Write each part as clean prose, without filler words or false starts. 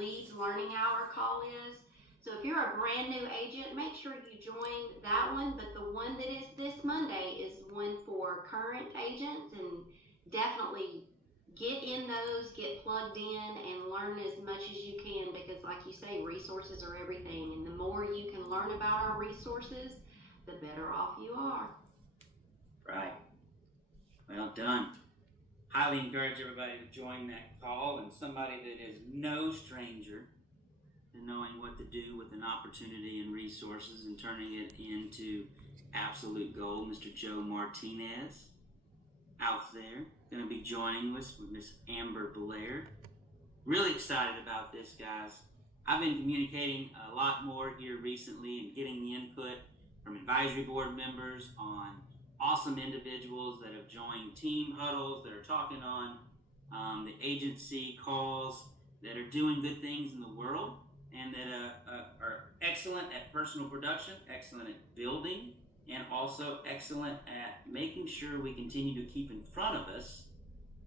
Leads Learning Hour call is. So if you're a brand new agent, make sure you join that one. But the one that is this Monday is one for current agents, and definitely get in those, get plugged in, and learn as much as you can because, like you say, resources are everything. And the more you can learn about our resources, the better off you are. Right. Well done. Highly encourage everybody to join that call, and somebody that is no stranger to knowing what to do with an opportunity and resources and turning it into absolute gold. Mr. Joe Martinez out there going to be joining us with Miss Amber Blair. Really excited about this, guys. I've been communicating a lot more here recently and getting the input from advisory board members on awesome individuals that have joined team huddles, that are talking on the agency calls, that are doing good things in the world, and that are excellent at personal production, excellent at building, and also excellent at making sure we continue to keep in front of us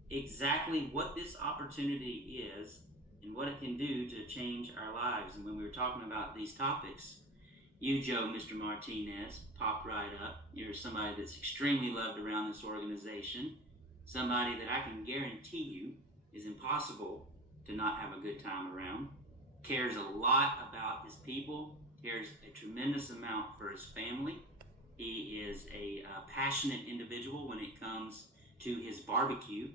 exactly what this opportunity is and what it can do to change our lives. And when we were talking about these topics, you, Joe, Mr. Martinez, popped right up. You're somebody that's extremely loved around this organization, somebody that I can guarantee you is impossible to not have a good time around, cares a lot about his people, cares a tremendous amount for his family. He is a passionate individual when it comes to his barbecue.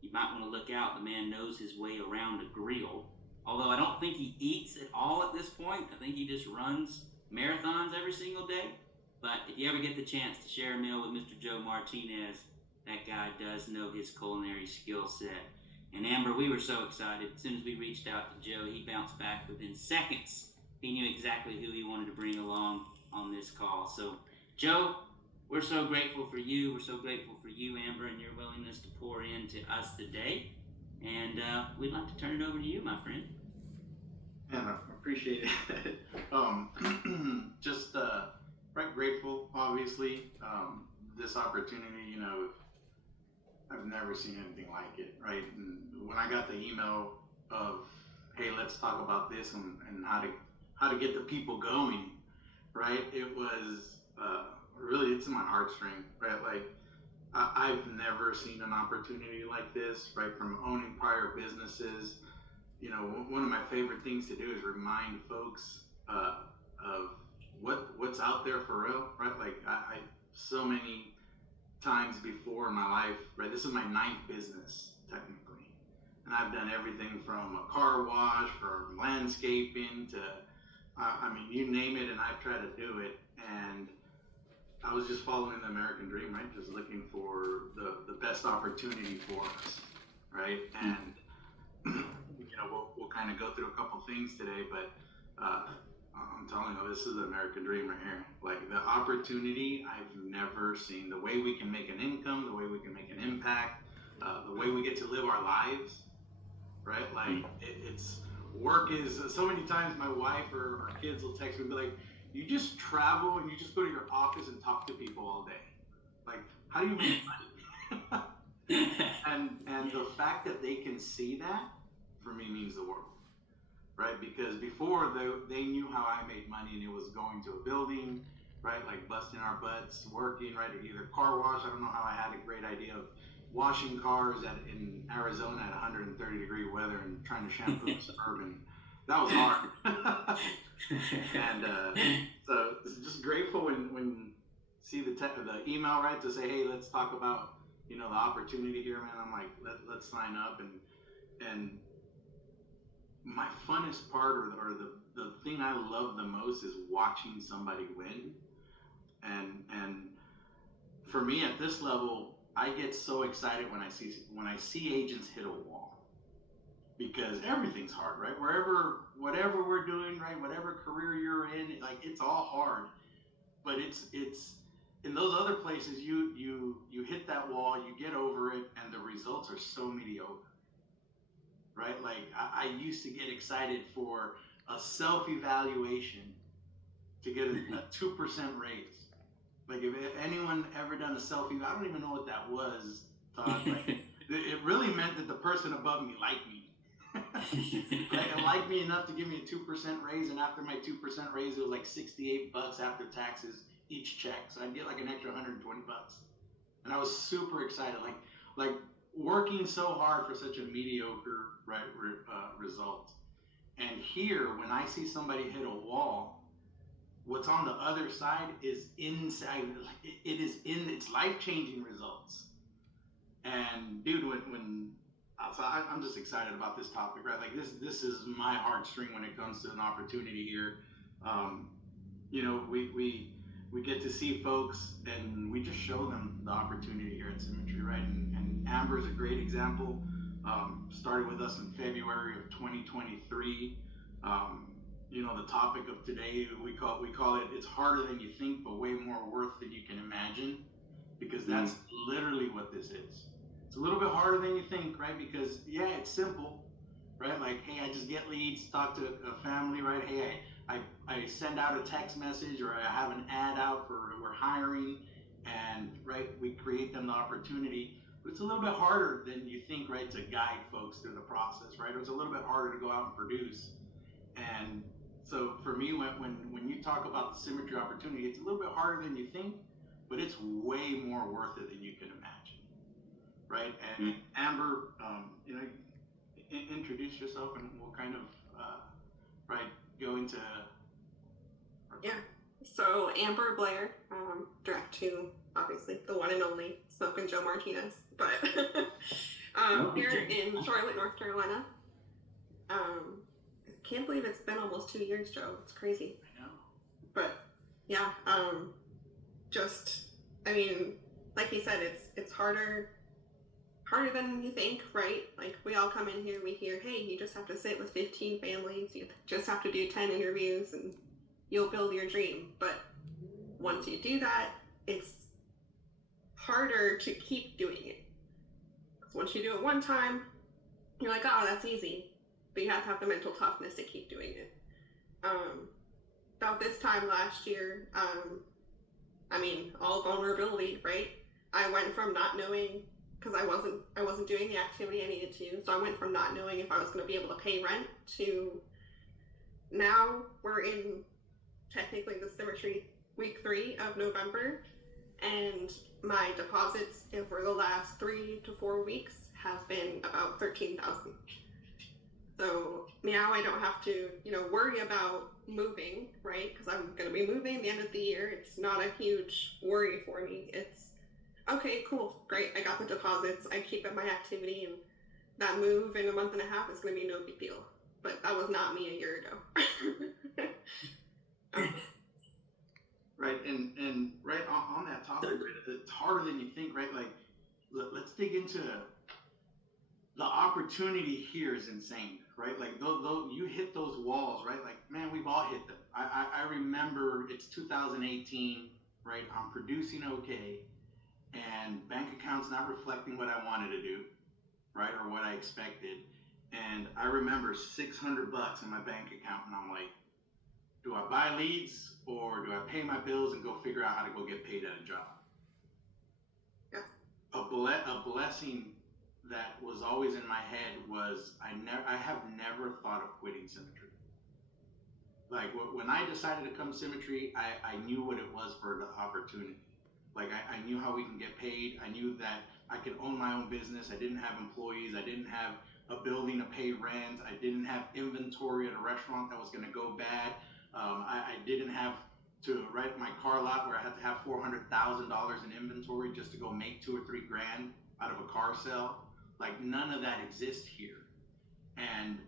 You might want to look out. The man knows his way around a grill. Although I don't think he eats at all at this point. I think he just runs marathons every single day. But if you ever get the chance to share a meal with Mr. Joe Martinez, that guy does know his culinary skill set. And Amber, we were so excited. As soon as we reached out to Joe, he bounced back within seconds. He knew exactly who he wanted to bring along on this call. So, Joe, we're so grateful for you. We're so grateful for you, Amber, and your willingness to pour into us today. And we'd like to turn it over to you, my friend. Yeah, I appreciate it. Just right grateful, obviously. This opportunity, I've never seen anything like it, right? And when I got the email of, hey, let's talk about this and how to get the people going, right? It was really, it's in my heartstring, right? Like, I've never seen an opportunity like this, right? From owning prior businesses. One of my favorite things to do is remind folks of what's out there for real, right? Like I so many times before in my life, right? This is my 9th business technically, and I've done everything from a car wash, from landscaping to, you name it, and I've tried to do it. And I was just following the American dream, right? Just looking for the best opportunity for us, right? And we'll kind of go through a couple things today, but I'm telling you, this is the American dream right here. Like, the opportunity I've never seen, the way we can make an income, the way we can make an impact, the way we get to live our lives, right? Like, it's work is, so many times my wife or kids will text me and be like, you just travel and you just go to your office and talk to people all day. Like, how do you make money? and the fact that they can see that, for me, means the world, right? Because before, they knew how I made money, and it was going to a building, right? Like busting our butts, working, right? Either car wash. I don't know how I had a great idea of washing cars in Arizona at 130-degree weather and trying to shampoo a Suburban. That was hard. And so just grateful when see the email, right, to say, hey, let's talk about, the opportunity here, man. I'm like, let's sign up. And my funnest part, or the thing I love the most, is watching somebody win. And for me, at this level, I get so excited when I see agents hit a wall, because everything's hard, right? Whatever we're doing, right? Whatever career you're in, like, it's all hard. But it's in those other places, you hit that wall, you get over it, and the results are so mediocre, right? Like, I used to get excited for a self-evaluation to get a 2% raise. Like, if anyone ever done a self-evaluation, I don't even know what that was, Todd. Like, it really meant that the person above me liked me. And liked me enough to give me a 2% raise, and after my 2% raise, it was like $68 after taxes each check, so I'd get like an extra $120, and I was super excited, like working so hard for such a mediocre result. And here, when I see somebody hit a wall, what's on the other side is inside. It's life-changing results. And dude, so I'm just excited about this topic, right? Like this is my heartstring when it comes to an opportunity here. We get to see folks, and we just show them the opportunity here at Symmetry, right? And Amber is a great example. Started with us in February of 2023. The topic of today, we call it "It's harder than you think, but way more worth than you can imagine," because that's literally what this is. It's a little bit harder than you think, right? Because yeah, it's simple, right? Like, hey, I just get leads, talk to a family, right? Hey, I send out a text message, or I have an ad out for we're hiring, and right, we create them the opportunity. But it's a little bit harder than you think, right, to guide folks through the process, right? It's a little bit harder to go out and produce. And so for me, when you talk about the Symmetry opportunity, it's a little bit harder than you think, but it's way more worth it than you can imagine, right? And Amber, introduce yourself, and we'll kind of go into. Yeah. So Amber Blair, direct to obviously the one and only Smoke and Joe Martinez, but here in Charlotte, North Carolina. Can't believe it's been almost 2 years, Joe. It's crazy. I know. But yeah, like you said, it's harder than you think, right? Like, we all come in here, we hear, hey, you just have to sit with 15 families, you just have to do 10 interviews, and you'll build your dream. But once you do that, it's harder to keep doing it. Because once you do it one time, you're like, oh, that's easy. But you have to have the mental toughness to keep doing it. About this time last year, all vulnerability, right? I went from not knowing, because I wasn't doing the activity I needed to, so I went from not knowing if I was going to be able to pay rent to now we're in technically the Symmetry week 3 of November, and my deposits over the last 3 to 4 weeks have been about $13,000. So now I don't have to, worry about moving, right? Because I'm going to be moving at the end of the year. It's not a huge worry for me. It's, okay, cool, great, I got the deposits, I keep up my activity, and that move in a month and a half is going to be no big deal. But that was not me a year ago. Right, and right on that topic, it's harder than you think, right? Like, let's dig into the opportunity here is insane, right? Like, those you hit those walls, right? Like, man, we've all hit them. I remember it's 2018, right? I'm producing okay, and bank account's not reflecting what I wanted to do, right? Or what I expected. And I remember $600 in my bank account, and I'm like, do I buy leads, or do I pay my bills and go figure out how to go get paid at a job? Yeah. A blessing that was always in my head was I have never thought of quitting Symmetry. Like, when I decided to come Symmetry, I knew what it was for the opportunity. Like, I knew how we can get paid. I knew that I could own my own business. I didn't have employees. I didn't have a building to pay rent. I didn't have inventory at a restaurant that was going to go bad. I didn't have to write my car lot where I had to have $400,000 in inventory just to go make $2 or $3 grand out of a car sale. Like, none of that exists here. And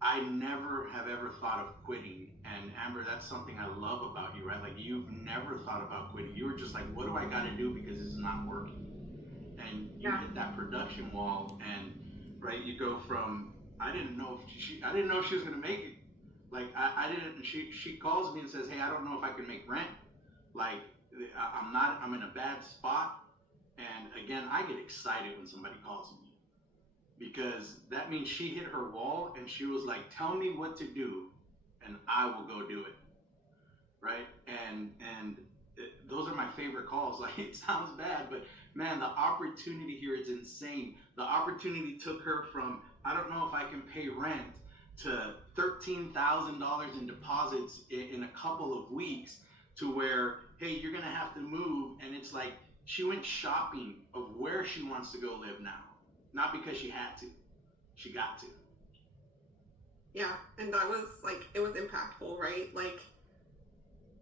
I never have ever thought of quitting. And Amber, that's something I love about you, right? Like, you've never thought about quitting. You were just like, what do I got to do because it's not working? And you hit that production wall, and right, you go from I didn't know if she was gonna make it. Like, I didn't. She calls me and says, hey, I don't know if I can make rent. Like, I'm in a bad spot. And again, I get excited when somebody calls me, because that means she hit her wall and she was like, tell me what to do and I will go do it, right? And those are my favorite calls. Like, it sounds bad, but man, the opportunity here is insane. The opportunity took her from, I don't know if I can pay rent, to $13,000 in deposits in a couple of weeks, to where, hey, you're going to have to move. And it's like she went shopping of where she wants to go live now. Not because she had to, she got to. Yeah, and that was like, it was impactful, right? Like,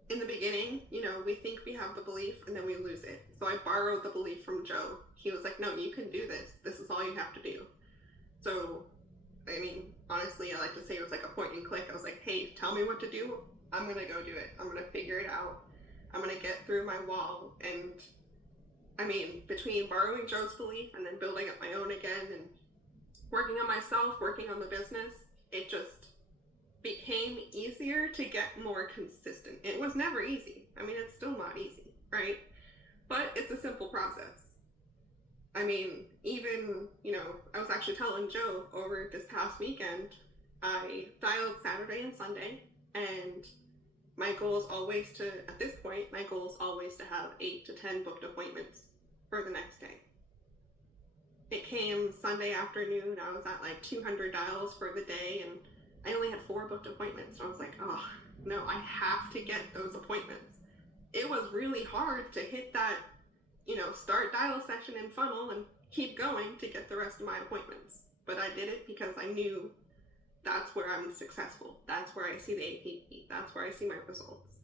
in the beginning, we think we have the belief and then we lose it. So I borrowed the belief from Joe. He was like, no, you can do this. This is all you have to do. So, I mean, honestly, I like to say it was like a point and click. I was like, hey, tell me what to do. I'm going to go do it. I'm going to figure it out. I'm going to get through my wall. And I mean, between borrowing Joe's belief and then building up my own again and working on myself, working on the business, it just became easier to get more consistent. It was never easy. I mean, it's still not easy, right? But it's a simple process. I mean, even, I was actually telling Joe over this past weekend, I dialed Saturday and Sunday, and my goal is always to, at this point, my goal is always to have 8 to 10 booked appointments for the next day. It came Sunday afternoon, I was at like 200 dials for the day, and I only had 4 booked appointments. So I was like, oh, no, I have to get those appointments. It was really hard to hit that, start dial session and funnel and keep going to get the rest of my appointments. But I did it because I knew that's where I'm successful. That's where I see the APP. That's where I see my results.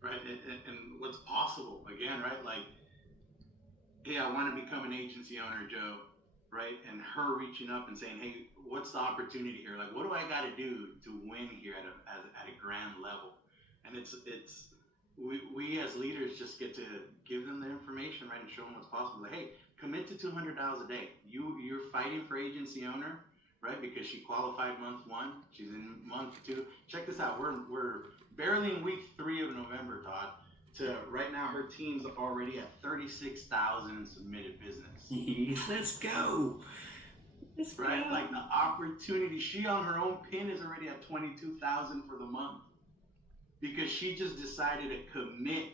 Right, and what's possible, again, right? Like, hey, I want to become an agency owner, Joe, right? And her reaching up and saying, hey, what's the opportunity here? Like, what do I got to do to win here at a grand level? And we as leaders just get to give them the information, right, and show them what's possible. Like, hey, commit to $200 a day. You're fighting for agency owner, right? Because she qualified month 1, she's in month 2. Check this out. We're barely in week 3 of November, Todd. To right now, her team's already at 36,000 in submitted business. Let's go. Right, like the opportunity. She on her own pin is already at 22,000 for the month, because she just decided to commit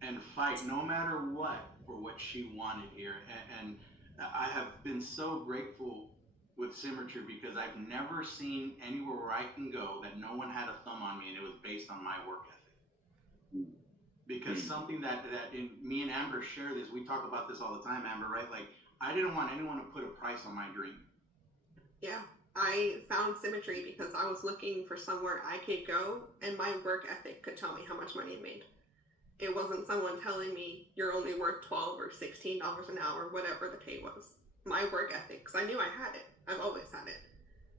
and fight no matter what for what she wanted here. And I have been so grateful with Symmetry, because I've never seen anywhere where I can go that no one had a thumb on me, and it was based on my work ethic. Because something that me and Amber share this, we talk about this all the time, Amber, right? Like, I didn't want anyone to put a price on my dream. Yeah, I found Symmetry because I was looking for somewhere I could go and my work ethic could tell me how much money I made. It wasn't someone telling me you're only worth $12 or $16 an hour, whatever the pay was. My work ethic, because I knew I had it. I've always had it.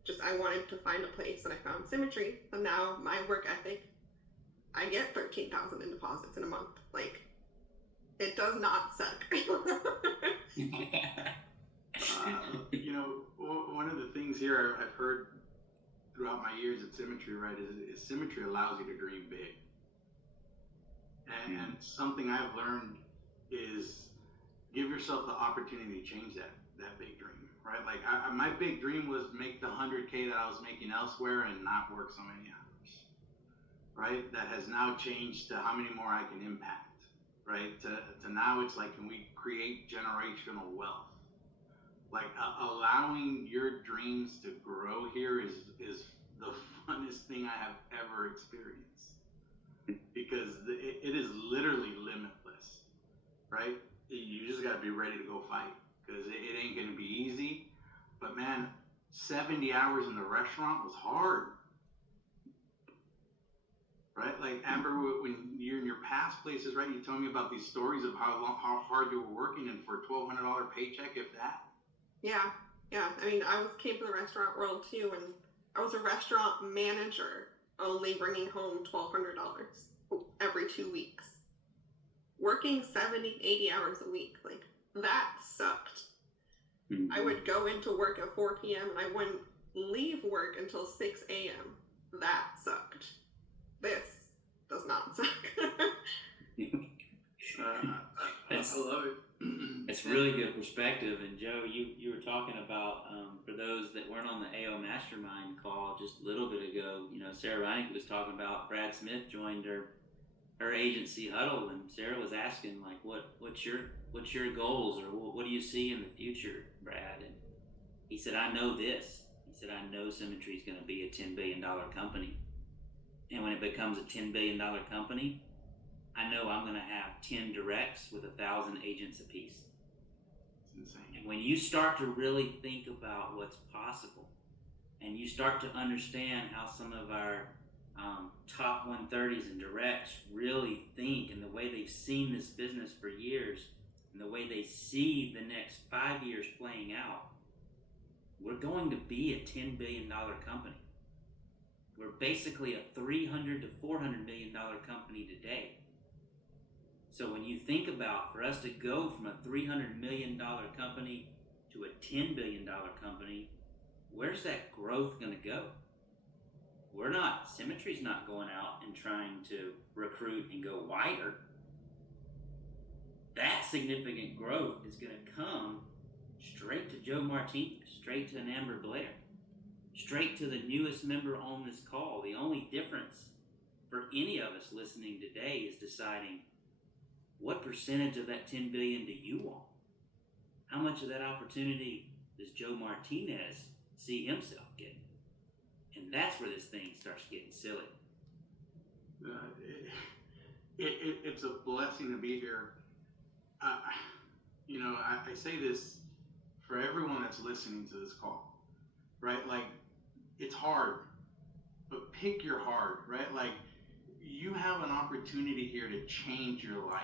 Just I wanted to find a place, and I found Symmetry. And now my work ethic, I get 13,000 in deposits in a month. Like, it does not suck. One of the things here I've heard throughout my years at Symmetry, right, is Symmetry allows you to dream big. And something I've learned is give yourself the opportunity to change that big dream, right? Like, my big dream was make the 100K that I was making elsewhere and not work so many hours, right? That has now changed to how many more I can impact, right? To now it's like, can we create generational wealth? Like, allowing your dreams to grow here is the funnest thing I have ever experienced, because it is literally limitless, right? You just got to be ready to go fight, because it ain't going to be easy. But man, 70 hours in the restaurant was hard, right? Like, Amber, when you're in your past places, right, you tell me about these stories of how hard you were working, and for a $1,200 paycheck, if that. Yeah. I mean, I came to the restaurant world too, and I was a restaurant manager, only bringing home $1,200 every 2 weeks. Working 70, 80 hours a week, like, that sucked. Mm-hmm. I would go into work at 4 p.m. and I wouldn't leave work until 6 a.m. That sucked. This does not suck. I love it. It's really good perspective. And Joe, you were talking about, for those that weren't on the AO Mastermind call just a little bit ago, Sarah Reinick was talking about Brad Smith joined her agency huddle, and Sarah was asking, like, what's your what's your goals, or what do you see in the future, Brad? And he said, I know this. He said, I know Symmetry is going to be a $10 billion company. And when it becomes a $10 billion company, I know I'm going to have 10 directs with 1,000 agents apiece. It's insane. And when you start to really think about what's possible, and you start to understand how some of our top 130s and directs really think, and the way they've seen this business for years, and the way they see the next 5 years playing out, we're going to be a $10 billion company. We're basically a $300 to $400 million company today. So when you think about, for us to go from a $300 million company to a $10 billion company, where's that growth going to go? Symmetry's not going out and trying to recruit and go wider. That significant growth is going to come straight to Joe Martinez, straight to an Amber Blair, straight to the newest member on this call. The only difference for any of us listening today is deciding, what percentage of that $10 billion do you want? How much of that opportunity does Joe Martinez see himself getting? And that's where this thing starts getting silly. It's a blessing to be here. I say this for everyone that's listening to this call, right? Like, it's hard, but pick your hard, right? Like, you have an opportunity here to change your life,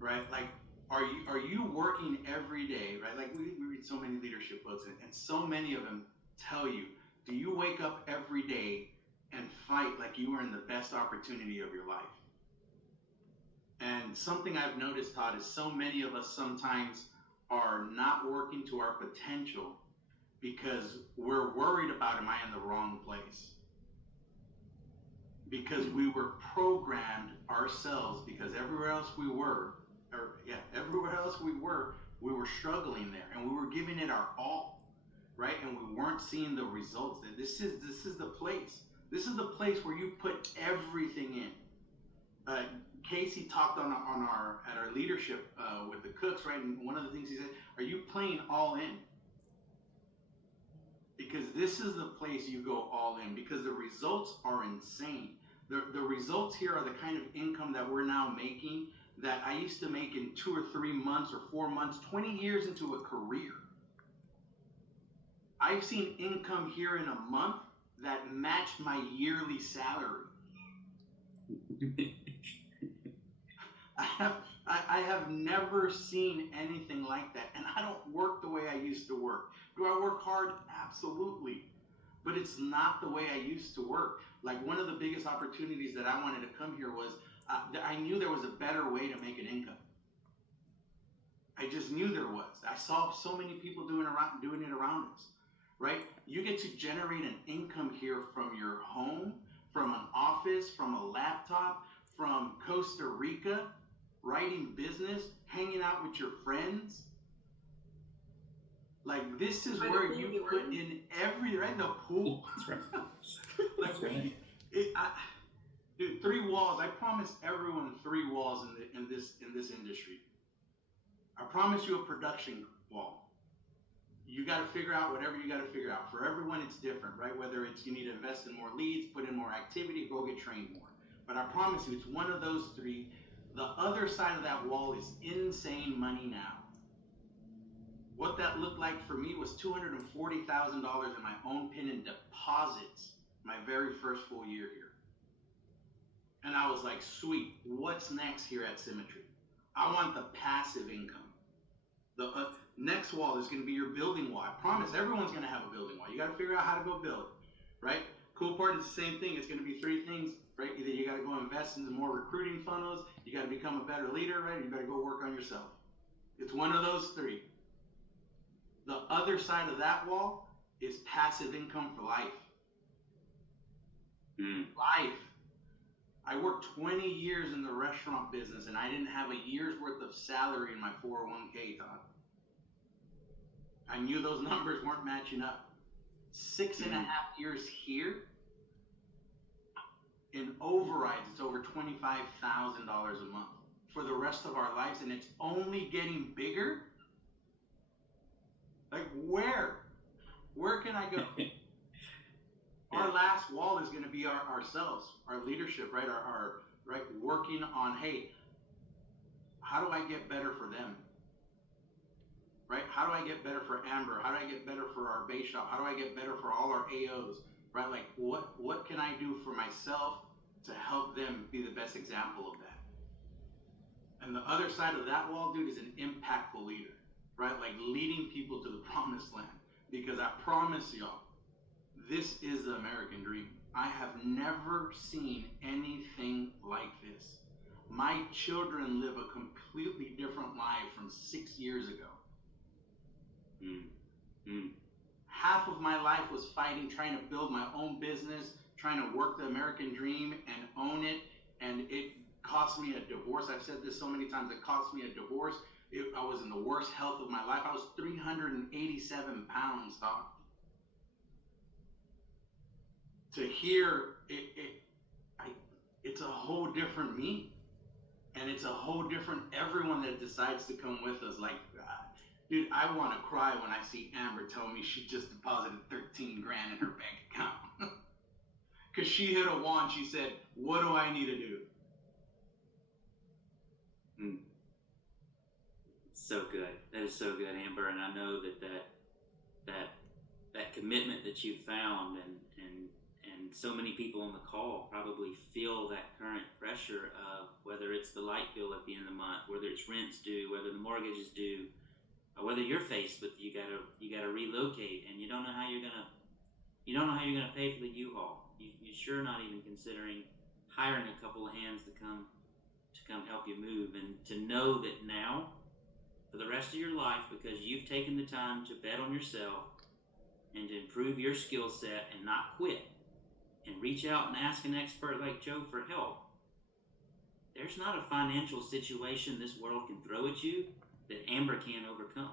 right? Like, are you working every day, right? Like, we read so many leadership books, and so many of them tell you, do you wake up every day and fight like you are in the best opportunity of your life? And something I've noticed, Todd, is so many of us sometimes are not working to our potential because we're worried about, am I in the wrong place? Because we were programmed ourselves, because everywhere else we were struggling there, and we were giving it our all, right? And we weren't seeing the results. That this is the place. This is the place where you put everything in. Casey talked at our leadership with the cooks, right? And one of the things he said, are you playing all in? Because this is the place you go all in, because the results are insane. The results here are the kind of income that we're now making that I used to make in 2 or 3 months or 4 months, 20 years into a career. I've seen income here in a month that matched my yearly salary. I have never seen anything like that, and I don't work the way I used to work. Do I work hard? Absolutely, but it's not the way I used to work. Like, one of the biggest opportunities that I wanted to come here was I knew there was a better way to make an income. I just knew there was. I saw so many people doing it around us, right? You get to generate an income here from your home, from an office, from a laptop, from Costa Rica, writing business, hanging out with your friends. Like, this is where you put in right? The pool. That's right. Like, dude, 3 walls. I promised everyone 3 walls in this industry. I promise you a production wall. You got to figure out whatever you got to figure out. For everyone, it's different, right? Whether it's you need to invest in more leads, put in more activity, go get trained more. But I promise you, it's one of those 3. The other side of that wall is insane money now. What that looked like for me was $240,000 in my own PIN and deposits my very first full year here. And I was like, sweet, what's next here at Symmetry? I want the passive income. The next wall is going to be your building wall. I promise everyone's going to have a building wall. You got to figure out how to go build it, right? Cool part is the same thing. It's going to be 3 things, right? Either you got to go invest into more recruiting funnels, you got to become a better leader, right? You got to go work on yourself. It's one of those 3. The other side of that wall is passive income for life. Life. I worked 20 years in the restaurant business, and I didn't have a year's worth of salary in my 401k, Todd. I knew those numbers weren't matching up. 6.5 years here. In overrides, it's over $25,000 a month for the rest of our lives, and it's only getting bigger. Like, where can I go? Our last wall is going to be ourselves, our leadership, right? Our right, working on, hey, how do I get better for them? Right? How do I get better for Amber? How do I get better for our base shop? How do I get better for all our AOs? Right? Like, what can I do for myself to help them be the best example of that? And the other side of that wall, dude, is an impactful leader, right? Like leading people to the promised land. Because I promise y'all, this is the American dream. I have never seen anything like this. My children live a completely different life from 6 years ago. Half of my life was fighting, trying to build my own business, trying to work the American dream and own it. And it cost me a divorce. I've said this so many times, it cost me a divorce. I was in the worst health of my life. I was 387 pounds, dog. To hear it's a whole different me. And it's a whole different everyone that decides to come with us. Like, dude, I want to cry when I see Amber tell me she just deposited 13 grand in her bank account. Because she hit a wall and she said, what do I need to do? So good. That is so good, Amber. And I know that commitment that you found and so many people on the call probably feel that current pressure of whether it's the light bill at the end of the month, whether it's rent's due, whether the mortgage is due, or whether you're faced with you gotta relocate and you don't know how you're gonna pay for the U-Haul. You're sure not even considering hiring a couple of hands to come help you move, and to know that now for the rest of your life, because you've taken the time to bet on yourself and to improve your skill set and not quit and reach out and ask an expert like Joe for help. There's not a financial situation this world can throw at you that Amber can't overcome.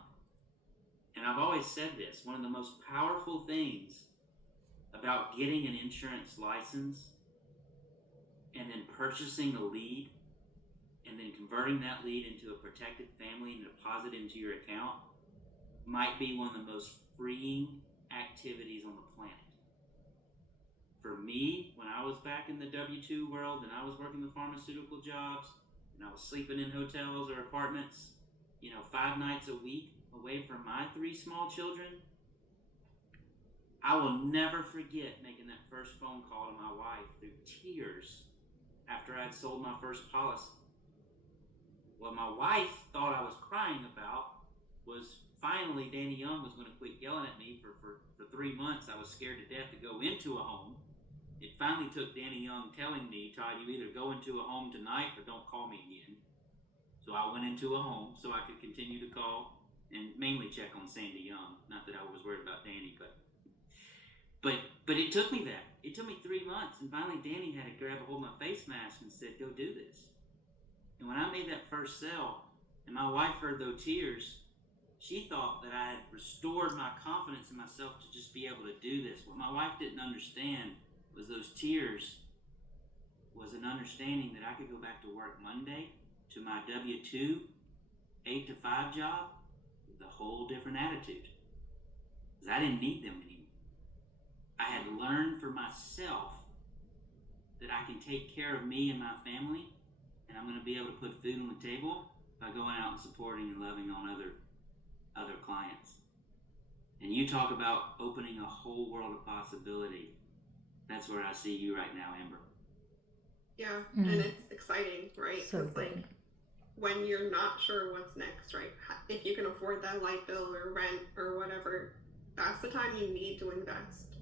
And I've always said this, one of the most powerful things about getting an insurance license and then purchasing a lead and then converting that lead into a protected family and deposit into your account might be one of the most freeing activities on the planet. For me, when I was back in the W-2 world and I was working the pharmaceutical jobs and I was sleeping in hotels or apartments, 5 nights a week away from my 3 small children, I will never forget making that first phone call to my wife through tears after I'd sold my first policy. What my wife thought I was crying about was finally Danny Young was going to quit yelling at me. For 3 months, I was scared to death to go into a home. It finally took Danny Young telling me, Todd, you either go into a home tonight or don't call me again. So I went into a home so I could continue to call and mainly check on Sandy Young. Not that I was worried about Danny, but it took me that. It took me 3 months, and finally Danny had to grab a hold of my face mask and said, go do this. And when I made that first sale, and my wife heard those tears, she thought that I had restored my confidence in myself to just be able to do this. What my wife didn't understand was those tears was an understanding that I could go back to work Monday to my W-2, 8 to 5 job with a whole different attitude. Because I didn't need them anymore. I had learned for myself that I can take care of me and my family, and I'm going to be able to put food on the table by going out and supporting and loving on other clients. And you talk about opening a whole world of possibility. That's where I see you right now, Amber. Yeah, and it's exciting, right? So Because like when you're not sure what's next, right? If you can afford that light bill or rent or whatever, that's the time you need to invest.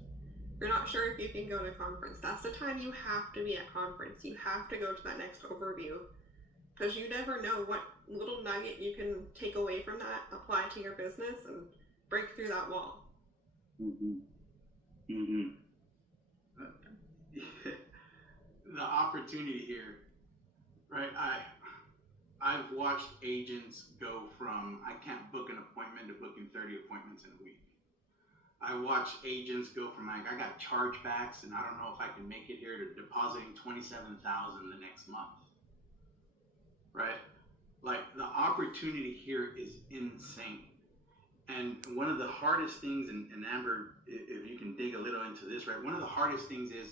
You're not sure if you can go to a conference. That's the time you have to be at conference. You have to go to that next overview, because you never know what little nugget you can take away from that, apply to your business, and break through that wall. The opportunity here, right? I've watched agents go from I can't book an appointment to booking 30 appointments in a week. I watch agents go from like I got chargebacks and I don't know if I can make it here to depositing $27,000 the next month. right? Like the opportunity here is insane. And one of the hardest things, and Amber, if you can dig a little into this, right? One of the hardest things is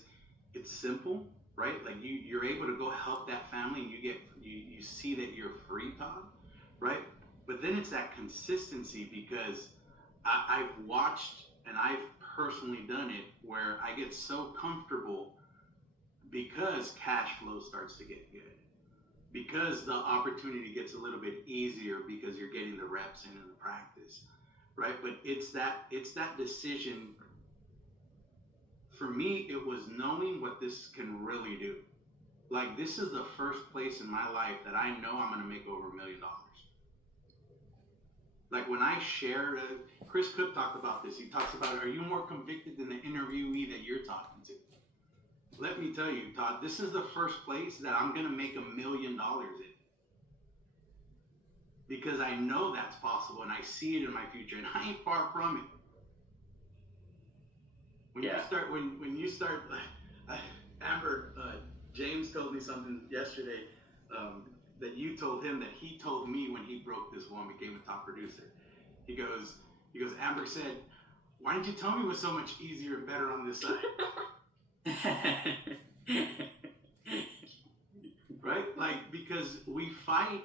it's simple, right? Like you're able to go help that family, and you see that you're free, Todd, right? But then it's that consistency, because I've watched and I've personally done it where I get so comfortable because cash flow starts to get good, because the opportunity gets a little bit easier because you're getting the reps in and the practice, right? But it's that decision. For me, it was knowing what this can really do. Like, this is the first place in my life that I know I'm going to make over $1 million. Like when I shared, Chris Cook talked about this. He talks about, are you more convicted than the interviewee that you're talking to? Let me tell you, Todd, this is the first place that I'm going to make $1 million in. Because I know that's possible and I see it in my future, and I ain't far from it. When you start, Amber, James told me something yesterday that you told him that he told me when he broke this one, became a top producer. He goes, Amber said, why didn't you tell me it was so much easier and better on this side? Right? Like, because we fight,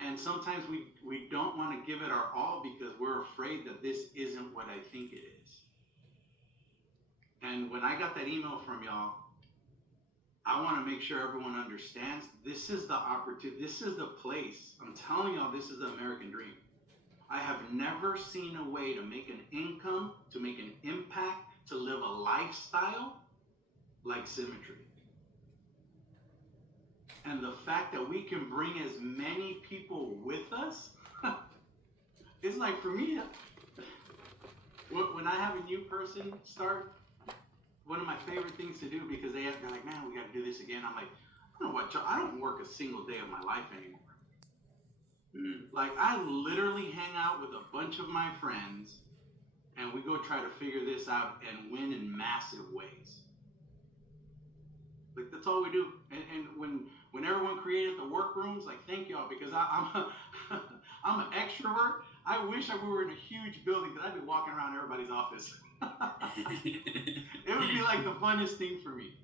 and sometimes we don't want to give it our all because we're afraid that this isn't what I think it is. And when I got that email from y'all, I want to make sure everyone understands this is the opportunity, this is the place. I'm telling y'all, this is the American dream. I have never seen a way to make an income, to make an impact, to live a lifestyle like Symmetry. And the fact that we can bring as many people with us, it's like, for me, when I have a new person start, one of my favorite things to do, because they're like, man, we got to do this again. I'm like, I don't work a single day of my life anymore. Like, I literally hang out with a bunch of my friends and we go try to figure this out and win in massive ways. Like, that's all we do. And when everyone created the workrooms, like, thank y'all, because I'm an extrovert. I wish we were in a huge building, because I'd be walking around everybody's office. It would be like the funnest thing for me.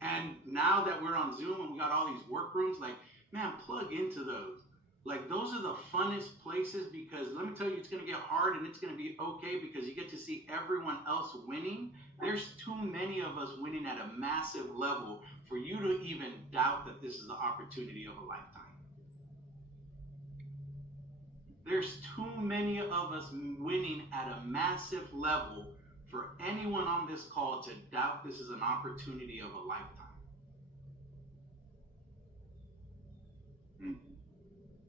And now that we're on Zoom and we got all these workrooms, like, man, plug into those. Like, those are the funnest places, because let me tell you, it's going to get hard and it's going to be okay, because you get to see everyone else winning. There's too many of us winning at a massive level for you to even doubt that this is the opportunity of a lifetime. There's too many of us winning at a massive level for anyone on this call to doubt this is an opportunity of a lifetime.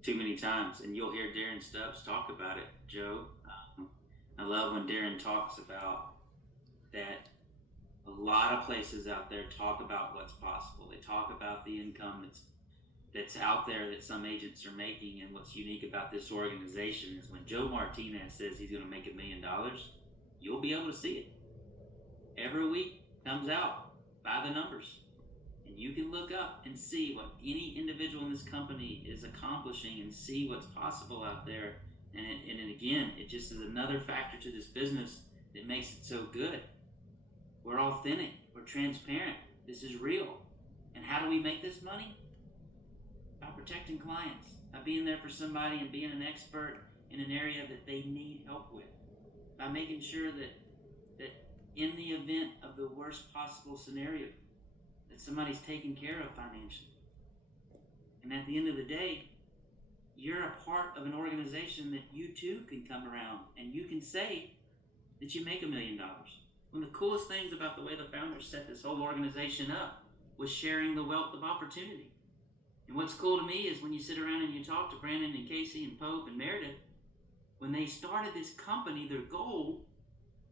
Too many times, and you'll hear Darren Stubbs talk about it, Joe. I love when Darren talks about that. A lot of places out there talk about what's possible. They talk about the income that's out there that some agents are making, and what's unique about this organization is when Joe Martinez says he's going to make $1 million, you'll be able to see it. Every week comes out by the numbers. And you can look up and see what any individual in this company is accomplishing and see what's possible out there. And again, it just is another factor to this business that makes it so good. We're authentic. We're transparent. This is real. And how do we make this money? By protecting clients, by being there for somebody and being an expert in an area that they need help with, by making sure that in the event of the worst possible scenario, that somebody's taken care of financially. And at the end of the day, you're a part of an organization that you too can come around and you can say that you make $1 million. One of the coolest things about the way the founders set this whole organization up was sharing the wealth of opportunity. And what's cool to me is when you sit around and you talk to Brandon and Casey and Pope and Meredith, when they started this company, their goal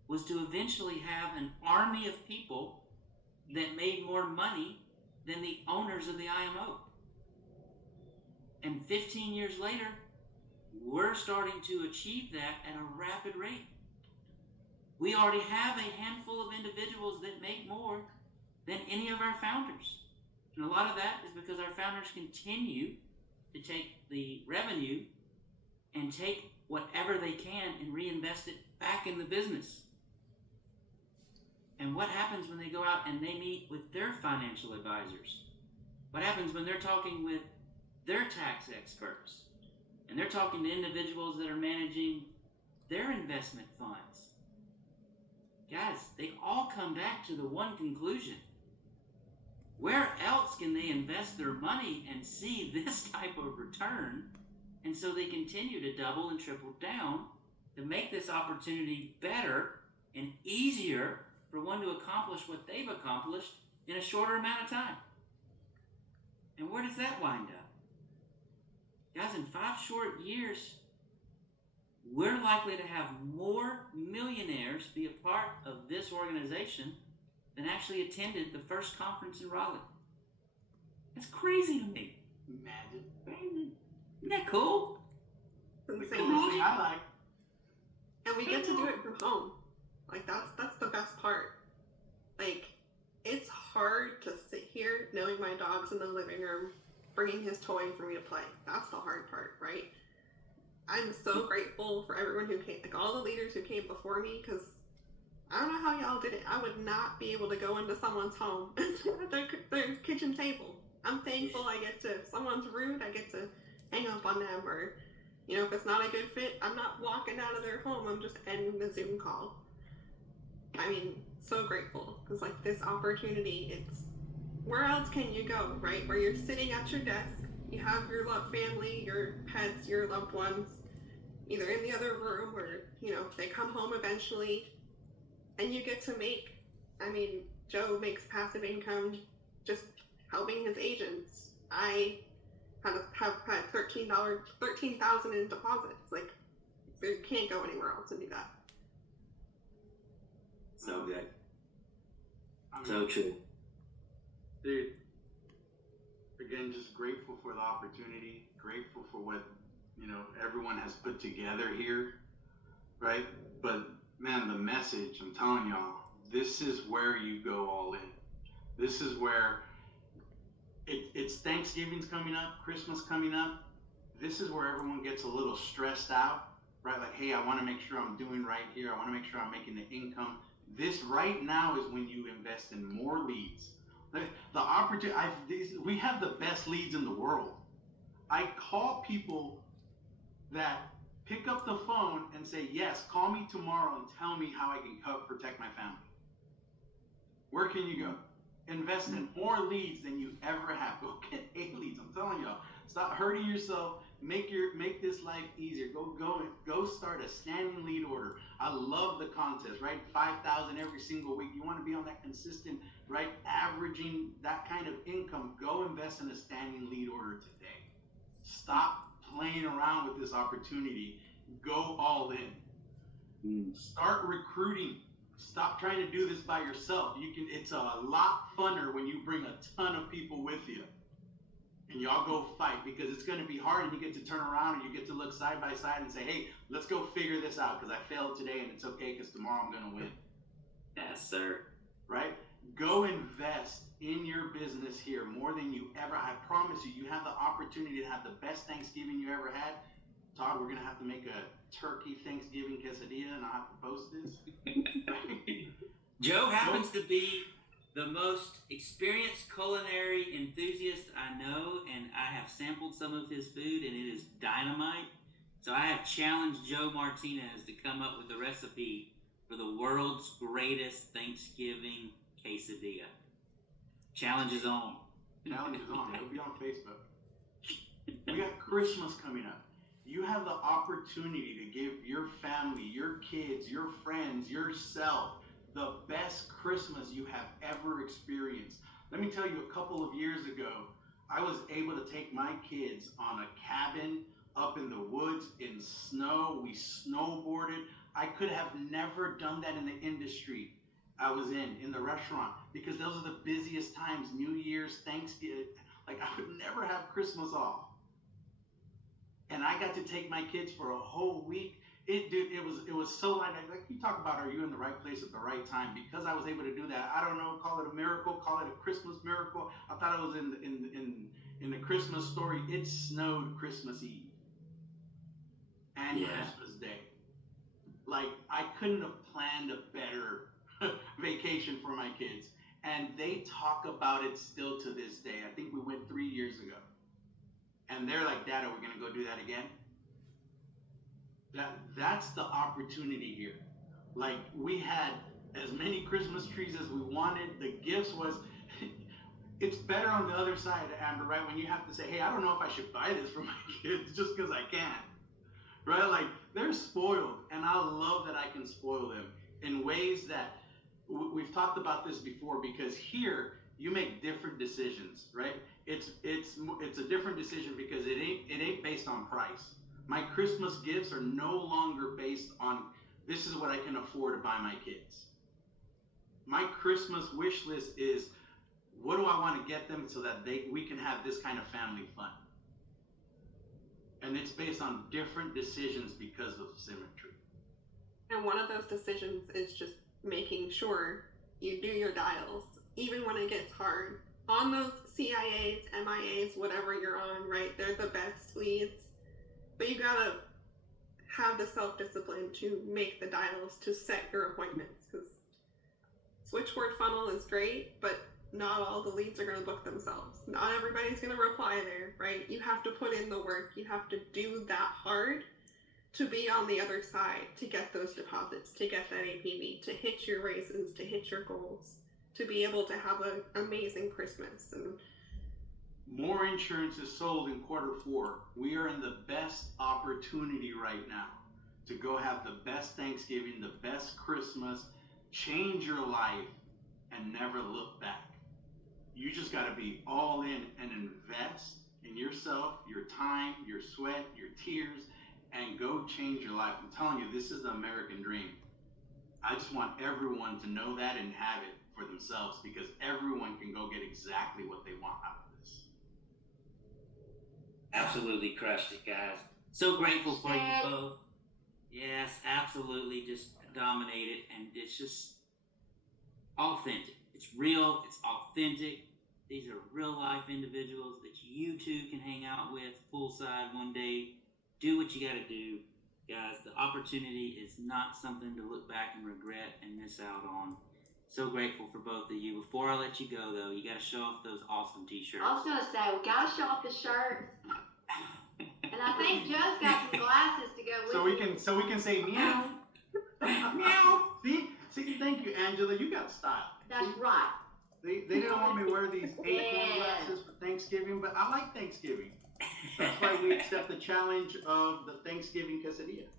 was to eventually have an army of people that made more money than the owners of the IMO. And 15 years later, we're starting to achieve that at a rapid rate. We already have a handful of individuals that make more than any of our founders. And a lot of that is because our founders continue to take the revenue and take whatever they can and reinvest it back in the business. And what happens when they go out and they meet with their financial advisors? What happens when they're talking with their tax experts and they're talking to individuals that are managing their investment funds? Guys, they all come back to the one conclusion. Where else can they invest their money and see this type of return? And so they continue to double and triple down to make this opportunity better and easier for one to accomplish what they've accomplished in a shorter amount of time. And where does that wind up? Guys, in 5 short years, we're likely to have more millionaires be a part of this organization than actually attended the first conference in Raleigh. That's crazy to me. Imagine. Crazy. Isn't that cool? It's The insane. coolest thing I like. And we get to do it from home. Like that's the best part. Like it's hard to sit here knowing my dog's in the living room, bringing his toy for me to play. That's the hard part, right? I'm so grateful for everyone who came, like all the leaders who came before me, because I don't know how y'all did it. I would not be able to go into someone's home and sit at their kitchen table. I'm thankful I get to, if someone's rude, I get to hang up on them, or, you know, if it's not a good fit, I'm not walking out of their home, I'm just ending the Zoom call. I mean, so grateful, because like this opportunity, it's, where else can you go, right? Where you're sitting at your desk, you have your loved family, your pets, your loved ones, either in the other room or, you know, they come home eventually, and you get to make, I mean, Joe makes passive income just helping his agents. I have had $13,000 in deposits. Like, you can't go anywhere else and do that. So good. I mean, So true. dude, again, just grateful for the opportunity, grateful for what, you know, everyone has put together here, right? But man, the message, I'm telling y'all, this is where you go all in. This is where it's Thanksgiving's coming up, Christmas coming up. This is where everyone gets a little stressed out, right? Like, hey, I want to make sure I'm doing right here. I want to make sure I'm making the income. This right now is when you invest in more leads. The opportunity, we have the best leads in the world. I call people that pick up the phone and say, yes, call me tomorrow and tell me how I can protect my family. Where can you go? Invest in more leads than you ever have. Go get 8 leads. I'm telling y'all. Stop hurting yourself. Make this life easier. Go start a standing lead order. I love the contest, right? 5,000 every single week. You want to be on that consistent, right? Averaging that kind of income. Go invest in a standing lead order today. Stop playing around with this opportunity. Go all in. Start recruiting. Stop trying to do this by yourself. It's a lot funner when you bring a ton of people with you. And y'all go fight, because it's going to be hard, and you get to turn around and you get to look side by side and say, hey, let's go figure this out, because I failed today and it's okay, because tomorrow I'm going to win. Yes, sir. Right? Go invest in your business here more than you ever. I promise you, you have the opportunity to have the best Thanksgiving you ever had. Todd, we're going to have to make a turkey Thanksgiving quesadilla, and I'll have to post this. Joe happens to be the most experienced culinary enthusiast I know, and I have sampled some of his food, and it is dynamite. So I have challenged Joe Martinez to come up with a recipe for the world's greatest Thanksgiving quesadilla. Challenge is on. Challenge is on. It'll be on Facebook. We got Christmas coming up. You have the opportunity to give your family, your kids, your friends, yourself the best Christmas you have ever experienced. Let me tell you, a couple of years ago, I was able to take my kids on a cabin up in the woods in snow. We snowboarded. I could have never done that in the industry I was in the restaurant, because those are the busiest times, New Year's, Thanksgiving. Like, I would never have Christmas off. And I got to take my kids for a whole week. It was was so like you talk about, are you in the right place at the right time? Because I was able to do that. I don't know, call it a miracle, call it a Christmas miracle. I thought it was in the Christmas story. It snowed Christmas Eve and Christmas Day. Like, I couldn't have planned a better vacation for my kids. And they talk about it still to this day. I think we went 3 years ago. And they're like, Dad, are we gonna go do that again? That's the opportunity here. Like, we had as many Christmas trees as we wanted. The gifts was, it's better on the other side, Amber, right? When you have to say, hey, I don't know if I should buy this for my kids just because I can, right? Like, they're spoiled, and I love that I can spoil them in ways that we've talked about this before, because here you make different decisions, right? It's a different decision because it ain't based on price. My Christmas gifts are no longer based on, this is what I can afford to buy my kids. My Christmas wish list is, what do I want to get them so that we can have this kind of family fun? And it's based on different decisions because of symmetry. And one of those decisions is just making sure you do your dials, even when it gets hard. On those CIAs, MIAs, whatever you're on, right? They're the best leads. But you gotta have the self-discipline to make the dials, to set your appointments. Because switchboard funnel is great, but not all the leads are gonna book themselves. Not everybody's gonna reply there, right? You have to put in the work. You have to do that hard to be on the other side, to get those deposits, to get that APV, to hit your raises, to hit your goals, to be able to have an amazing Christmas. And more insurance is sold in Q4. We are in the best opportunity right now to go have the best Thanksgiving, the best Christmas, change your life, and never look back. You just got to be all in and invest in yourself, your time, your sweat, your tears, and go change your life. I'm telling you, this is the American dream. I just want everyone to know that and have it for themselves, because everyone can go get exactly what they want out of this. Absolutely crushed it, guys. So grateful for you both. Yes, absolutely, just dominated, and it's just authentic. It's real, it's authentic. These are real life individuals that you too can hang out with poolside one day. Do what you gotta do. Guys, the opportunity is not something to look back and regret and miss out on. So grateful for both of you. Before I let you go, though, you got to show off those awesome t-shirts. I was going to say, we got to show off the shirts. And I think Joe's got some glasses to go with it. So we can say meow. Meow. See, thank you, Angela. You got style. That's right. They didn't want me to wear these 8-point glasses for Thanksgiving, but I like Thanksgiving. That's why we accept the challenge of the Thanksgiving quesadilla.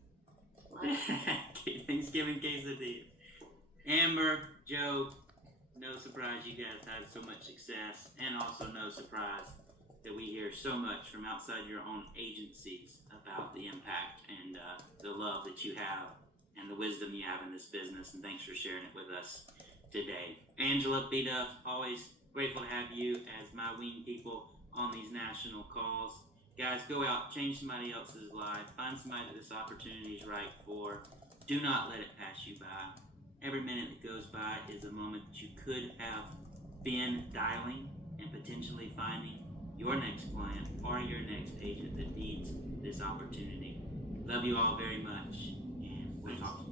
Thanksgiving quesadilla. Amber, Joe, no surprise you guys had so much success, and also no surprise that we hear so much from outside your own agencies about the impact and the love that you have and the wisdom you have in this business, and thanks for sharing it with us today. Angela, B-Dubs, always grateful to have you as my wing people on these national calls. Guys, go out, change somebody else's life, find somebody that this opportunity is right for. Do not let it pass you by. Every minute that goes by is a moment that you could have been dialing and potentially finding your next client or your next agent that needs this opportunity. Love you all very much, and we'll talk.